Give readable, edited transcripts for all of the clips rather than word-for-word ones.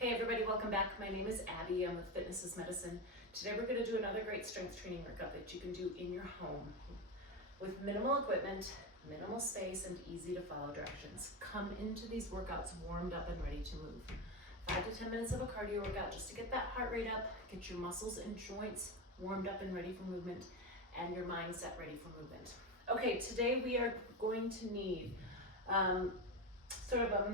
Hey everybody, welcome back. My name is Abby. I'm with Fitness is Medicine. Today we're going to do another great strength training workout that you can do in your home with minimal equipment, minimal space, and easy to follow directions. Come into these workouts warmed up and ready to move. 5 to 10 minutes of a cardio workout just to get that heart rate up, get your muscles and joints warmed up and ready for movement, and your mindset ready for movement. Okay, today we are going to need sort of a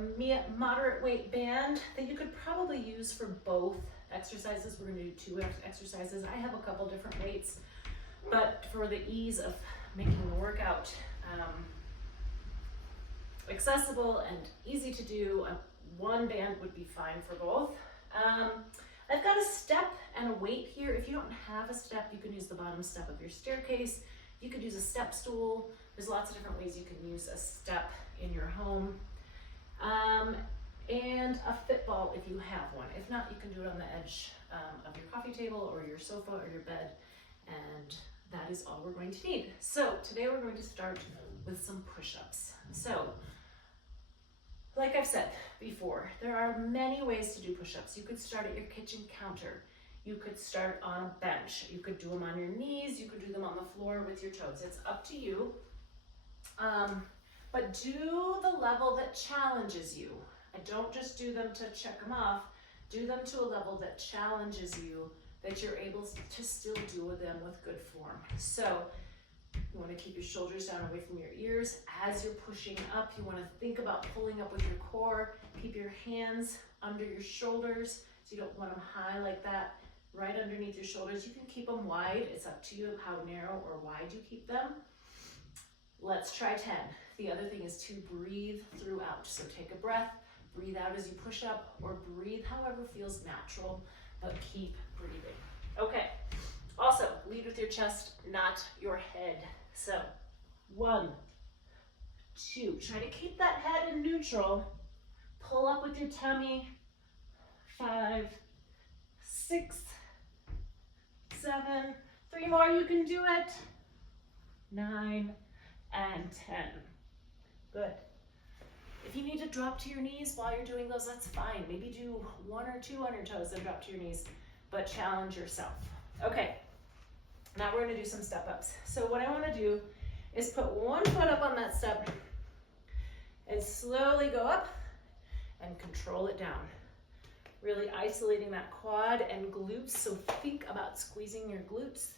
moderate weight band that you could probably use for both exercises. We're going to do two exercises. I have a couple different weights, but for the ease of making the workout accessible and easy to do, one band would be fine for both. I've got a step and a weight here. If you don't have a step, you can use the bottom step of your staircase. You could use a step stool. There's lots of different ways you can use a step in your home. And a fit ball if you have one. If not, you can do it on the edge of your coffee table or your sofa or your bed, and that is all we're going to need. So today we're going to start with some push-ups. So, like I've said before, there are many ways to do push-ups. You could start at your kitchen counter. You could start on a bench. You could do them on your knees. You could do them on the floor with your toes. It's up to you. But do the level that challenges you. And don't just do them to check them off. Do them to a level that challenges you, that you're able to still do them with good form. So you want to keep your shoulders down away from your ears. As you're pushing up, you want to think about pulling up with your core. Keep your hands under your shoulders. So you don't want them high like that, right underneath your shoulders. You can keep them wide. It's up to you how narrow or wide you keep them. Let's try 10. The other thing is to breathe throughout. So take a breath, breathe out as you push up, or breathe however feels natural, but keep breathing. Okay, also lead with your chest, not your head. So 1, 2, try to keep that head in neutral. Pull up with your tummy. 5, 6, 7, 3 more, you can do it. 9, and 10. Good. If you need to drop to your knees while you're doing those, that's fine. Maybe do 1 or 2 on your toes and drop to your knees, but challenge yourself. Okay, now we're gonna do some step ups. So what I wanna do is put one foot up on that step and slowly go up and control it down. Really isolating that quad and glutes, so think about squeezing your glutes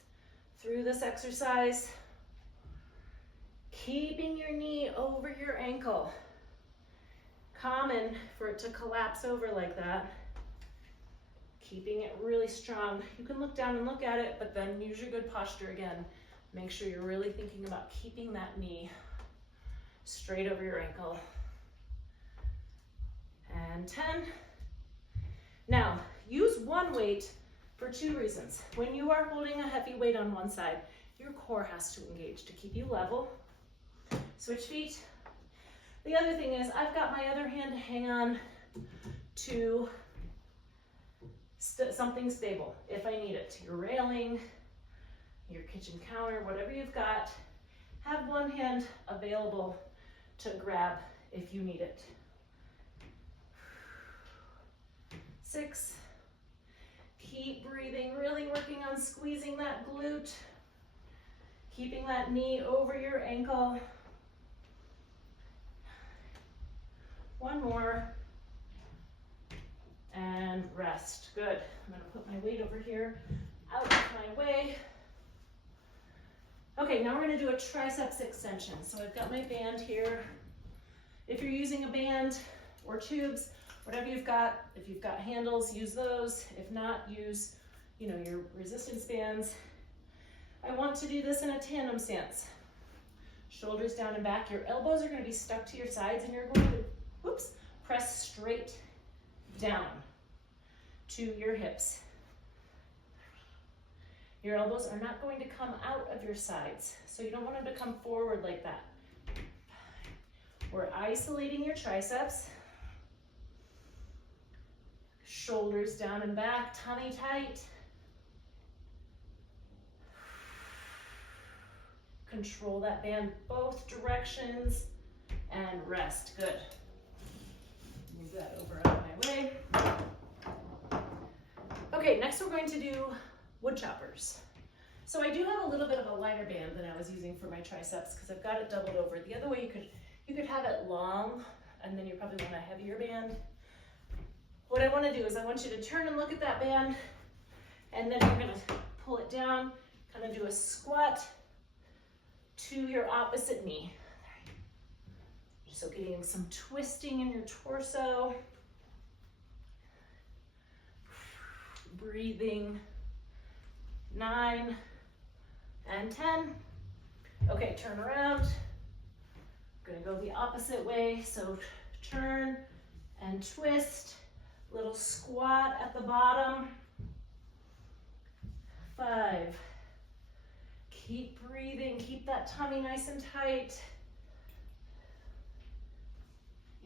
through this exercise. Keeping your knee over your ankle. Common for it to collapse over like that. Keeping it really strong. You can look down and look at it, but then use your good posture again. Make sure you're really thinking about keeping that knee straight over your ankle. And 10. Now, use one weight for 2 reasons. When you are holding a heavy weight on one side, your core has to engage to keep you level. Switch feet. The other thing is I've got my other hand to hang on to something stable if I need it. Your railing, your kitchen counter, whatever you've got, have one hand available to grab if you need it. 6. Keep breathing, really working on squeezing that glute, keeping that knee over your ankle. 1 more, and rest. Good. I'm gonna put my weight over here, out of my way. Okay, now we're gonna do a triceps extension. So I've got my band here. If you're using a band or tubes, whatever you've got, if you've got handles, use those. If not, use, your resistance bands. I want to do this in a tandem stance. Shoulders down and back. Your elbows are gonna be stuck to your sides, and you're going to press straight down to your hips. Your elbows are not going to come out of your sides, so you don't want them to come forward like that. We're isolating your triceps. Shoulders down and back, tummy tight. Control that band both directions and rest. Good. Move that over out of my way. we're going to do wood choppers. So I do have a little bit of a lighter band than I was using for my triceps because I've got it doubled over. The other way you could have it long, and then you probably want a heavier band. What I want to do is I want you to turn and look at that band, and then you're going to pull it down, kind of do a squat to your opposite knee. So getting some twisting in your torso. Breathing. 9 and 10. Okay, turn around. Gonna go the opposite way. So turn and twist. Little squat at the bottom. 5. Keep breathing. Keep that tummy nice and tight.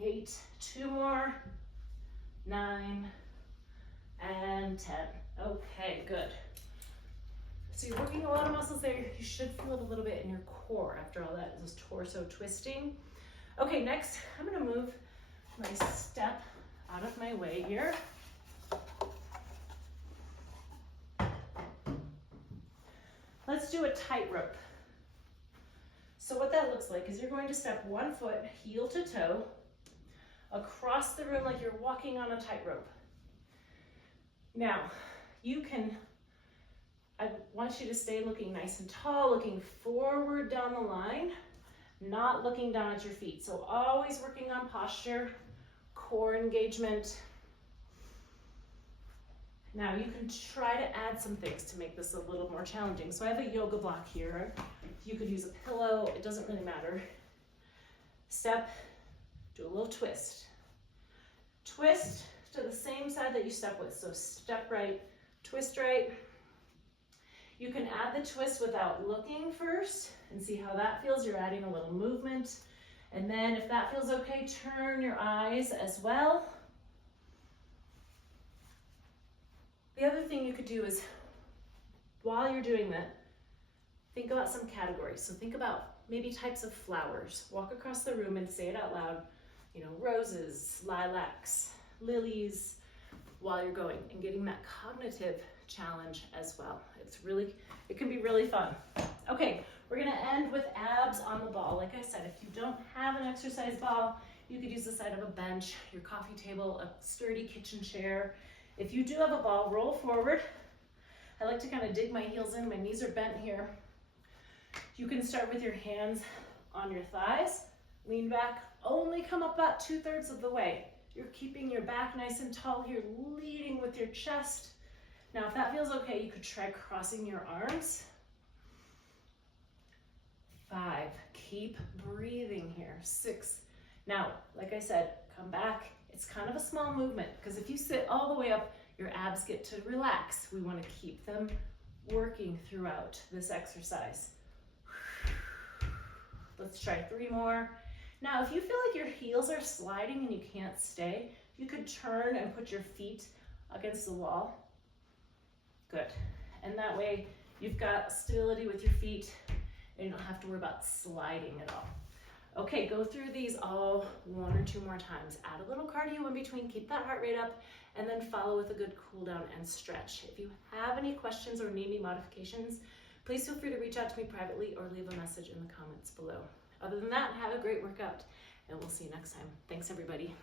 8. 2 more. 9 and 10. Okay, good. So you're working a lot of muscles there. You should feel it a little bit in your core after all that, this torso twisting. Okay, next, I'm gonna move my step out of my way here. Let's do a tightrope. So what that looks like is you're going to step 1 foot heel to toe across the room like you're walking on a tightrope. Now, I want you to stay looking nice and tall, looking forward down the line, not looking down at your feet. So always working on posture, core engagement. Now you can try to add some things to make this a little more challenging. So I have a yoga block here. You could use a pillow, it doesn't really matter. Step, do a little twist. Twist to the same side that you step with. So step right, twist right. You can add the twist without looking first and see how that feels. You're adding a little movement. And then if that feels okay, turn your eyes as well. The other thing you could do is, while you're doing that, think about some categories. So think about maybe types of flowers. Walk across the room and say it out loud. You know, roses, lilacs, lilies, while you're going and getting that cognitive challenge as well. It can be really fun. Okay, we're gonna end with abs on the ball. Like I said, if you don't have an exercise ball, you could use the side of a bench, your coffee table, a sturdy kitchen chair. If you do have a ball, roll forward. I like to kind of dig my heels in, my knees are bent here. You can start with your hands on your thighs, lean back, only come up about 2/3 of the way. You're keeping your back nice and tall here, leading with your chest. Now, if that feels okay, you could try crossing your arms. 5, keep breathing here. 6. Now, like I said, come back. It's kind of a small movement because if you sit all the way up, your abs get to relax. We want to keep them working throughout this exercise. Let's try 3 more. Now, if you feel like your heels are sliding and you can't stay, you could turn and put your feet against the wall. Good. And that way you've got stability with your feet and you don't have to worry about sliding at all. Okay, go through these all 1 or 2 more times. Add a little cardio in between, keep that heart rate up, and then follow with a good cool down and stretch. If you have any questions or need any modifications, please feel free to reach out to me privately or leave a message in the comments below. Other than that, have a great workout, and we'll see you next time. Thanks, everybody.